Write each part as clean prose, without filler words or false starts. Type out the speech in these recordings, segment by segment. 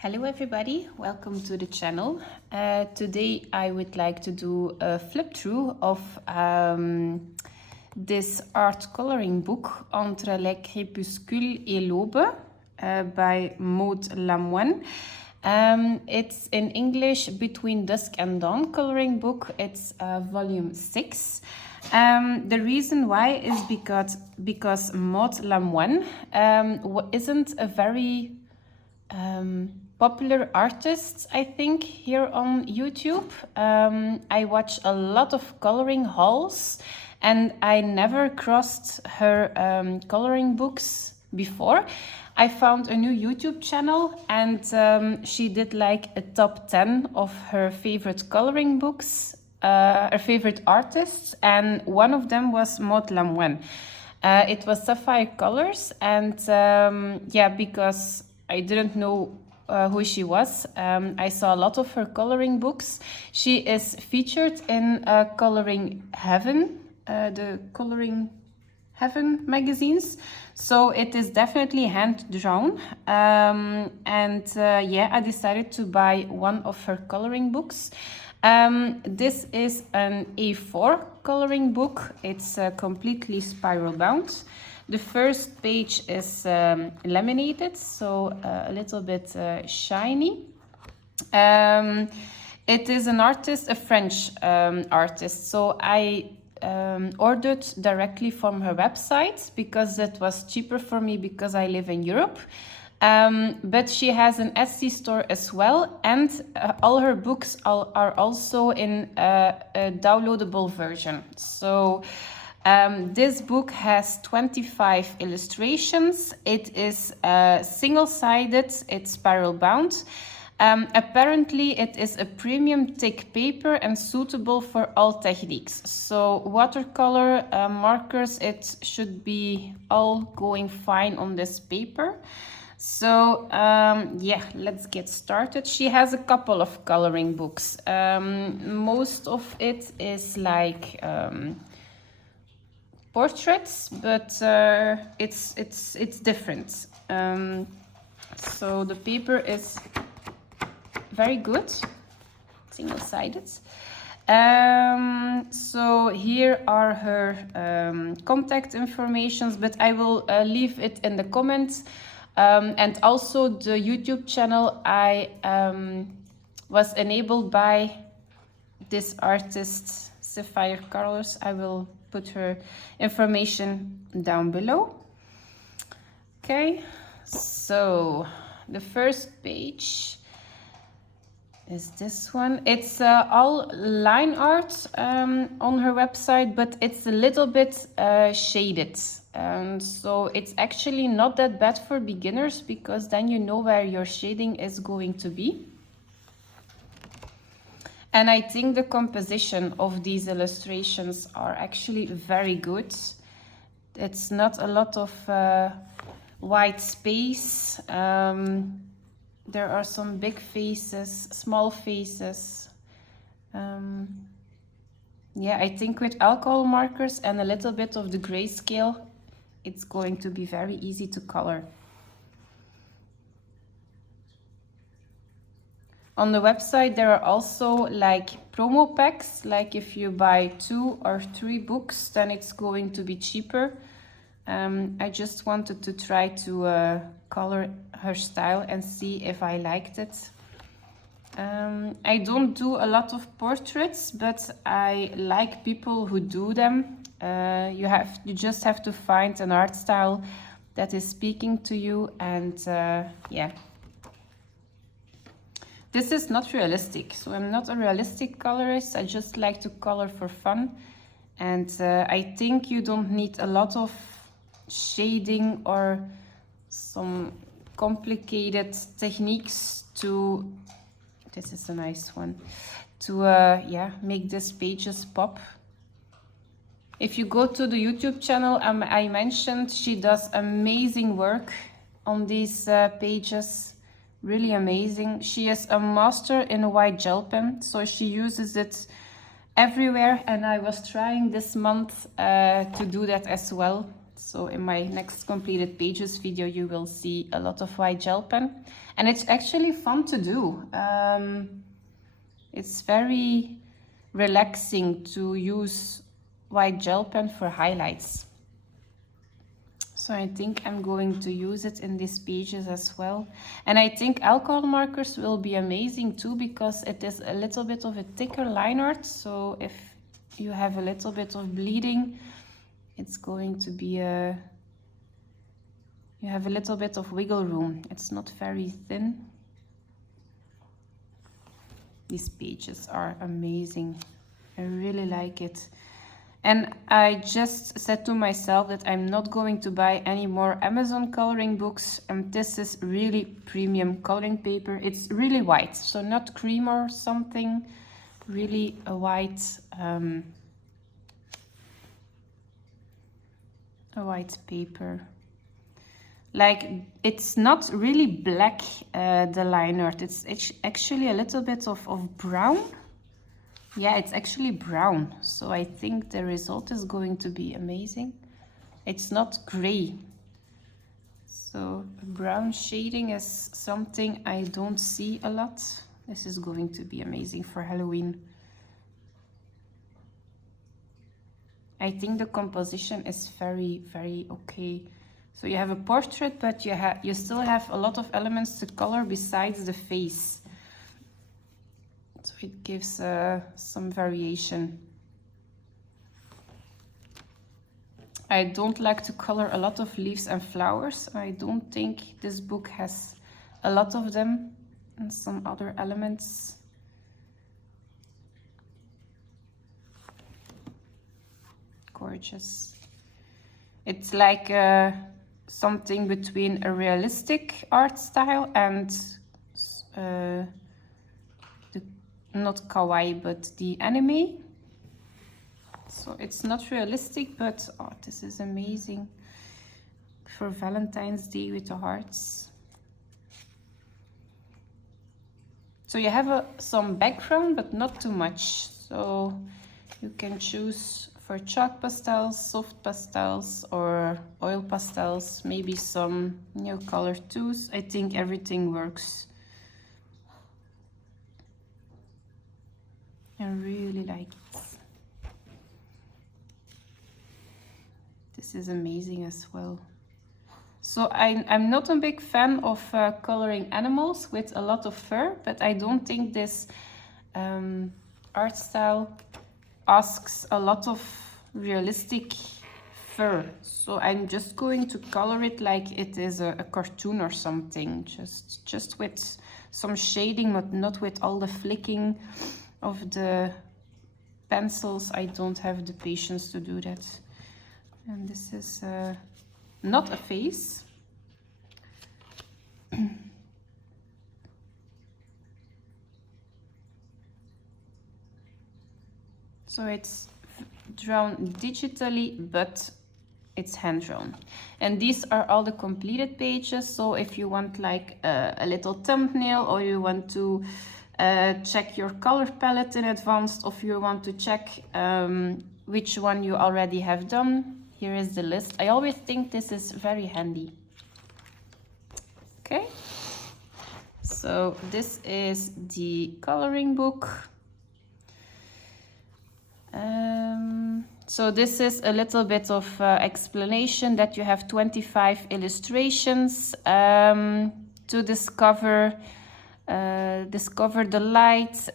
Hello everybody, welcome to the channel. Today I would like to do a flip through of this art coloring book Entre les crépuscules et l'aube by Maud Lamoine. It's in English Between Dusk and Dawn coloring book. It's volume 6. The reason why is because Maud Lamoine isn't a very popular artist, I think, here on YouTube. I watch a lot of coloring hauls and I never crossed her coloring books before. I found a new YouTube channel and she did like a top 10 of her favorite coloring books, her favorite artists, and one of them was Maud Lamoine. It was Sapphire Colors, and yeah, because I didn't know who she was, I saw a lot of her coloring books. She is featured in Coloring Heaven, the Coloring Heaven magazines, so it is definitely hand-drawn. Yeah, I decided to buy one of her coloring books. This is an A4 coloring book. It's completely spiral bound. The first page is laminated, so a little bit shiny. It is an artist, a French artist, so I ordered directly from her website because it was cheaper for me because I live in Europe. But she has an Etsy store as well, and all her books are also in a downloadable version. So this book has 25 illustrations. It is single-sided, it's spiral bound. Apparently it is a premium thick paper and suitable for all techniques. So watercolor, markers, it should be all going fine on this paper. So yeah, let's get started. She has a couple of coloring books. Most of it is like portraits, but it's different. So the paper is very good, single-sided. So here are her contact informations, but I will leave it in the comments. And also the YouTube channel I was enabled by this artist, Sapphire Colors. I will put her information down below. Okay, so the first page is this one. It's all line art on her website, but it's a little bit shaded. So it's actually not that bad for beginners because then you know where your shading is going to be. And I think the composition of these illustrations are actually very good. It's not a lot of white space. There are some big faces, small faces. Yeah, I think with alcohol markers and a little bit of the grayscale, it's going to be very easy to color. On the website, there are also like promo packs, like if you buy 2 or 3 books, then it's going to be cheaper. I just wanted to try to color her style and see if I liked it. I don't do a lot of portraits, but I like people who do them. You just have to find an art style that is speaking to you, and yeah. This is not realistic, so I'm not a realistic colorist. I just like to color for fun, and I think you don't need a lot of shading or some complicated techniques to, this is a nice one, to yeah, make these pages pop. If you go to the YouTube channel I mentioned, she does amazing work on these pages, really amazing. She is a master in a white gel pen, so she uses it everywhere, and I was trying this month to do that as well. So in my next completed pages video, you will see a lot of white gel pen. And it's actually fun to do. It's very relaxing to use white gel pen for highlights. So I think I'm going to use it in these pages as well. And I think alcohol markers will be amazing too, because it is a little bit of a thicker line art. So if you have a little bit of bleeding, it's going to be you have a little bit of wiggle room. It's not very thin. These pages are amazing. I really like it. And I just said to myself that I'm not going to buy any more Amazon coloring books. And this is really premium coloring paper. It's really white, so not cream or something. Really a white paper. Like, it's not really black, the line art. It's actually a little bit of brown. Yeah, it's actually brown. So I think the result is going to be amazing. It's not gray. So brown shading is something I don't see a lot. This is going to be amazing for Halloween. I think the composition is very, very okay. So you have a portrait, but you still have a lot of elements to color besides the face. So it gives some variation. I don't like to color a lot of leaves and flowers. I don't think this book has a lot of them, and some other elements. Gorgeous. It's like something between a realistic art style and not kawaii, but the anime. So it's not realistic, but oh, this is amazing for Valentine's Day with the hearts. So you have some background, but not too much. So you can choose for chalk pastels, soft pastels, or oil pastels, maybe some new color too. I think everything works. I really like it. This is amazing as well. So I'm not a big fan of coloring animals with a lot of fur, but I don't think this art style asks a lot of realistic fur. So I'm just going to color it like it is a cartoon or something, just with some shading, but not with all the flicking of the pencils. I don't have the patience to do that. And this is not a face. So it's drawn digitally, but it's hand drawn. And these are all the completed pages. So if you want like a little thumbnail, or you want to check your color palette in advance, or if you want to check which one you already have done, here is the list. I always think this is very handy. Okay, so this is the coloring book. So this is a little bit of explanation that you have 25 illustrations to discover the light.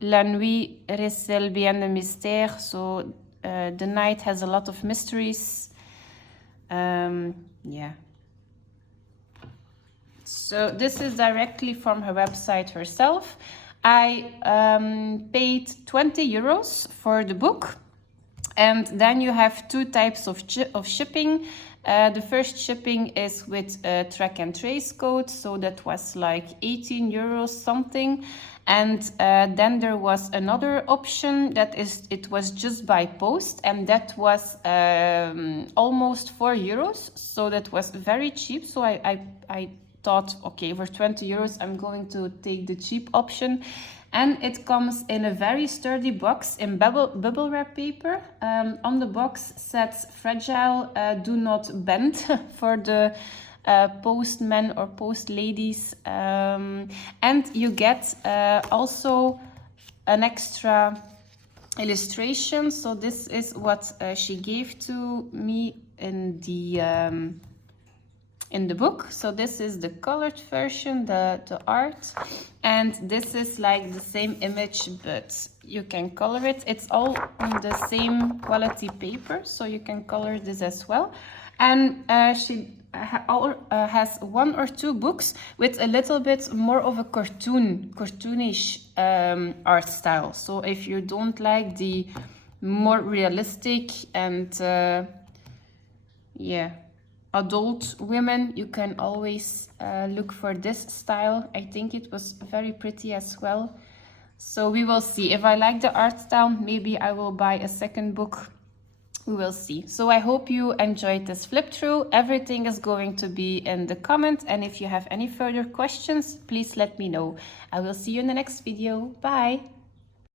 La nuit recèle bien de mystère. So the night has a lot of mysteries. Yeah. So this is directly from her website herself. I paid 20 euros for the book. And then you have two types of shipping. The first shipping is with a track and trace code. So that was like 18 euros something. And then there was another option that it was just by post, and that was almost 4 euros. So that was very cheap. So I thought, okay, for 20 euros, I'm going to take the cheap option. And it comes in a very sturdy box in bubble wrap paper. On the box says fragile, do not bend for the postmen or post ladies. And you get also an extra illustration. So this is what she gave to me in the book. So this is the colored version, the art, and this is like the same image, but you can color it. It's all on the same quality paper, so you can color this as well. And she has 1 or 2 books with a little bit more of a cartoonish art style. So if you don't like the more realistic and adult women, you can always look for this style. I think it was very pretty as well. So we will see. If I like the art style, maybe I will buy a second book. We will see. So I hope you enjoyed this flip through. Everything is going to be in the comments, and if you have any further questions, please let me know. I will see you in the next video. Bye!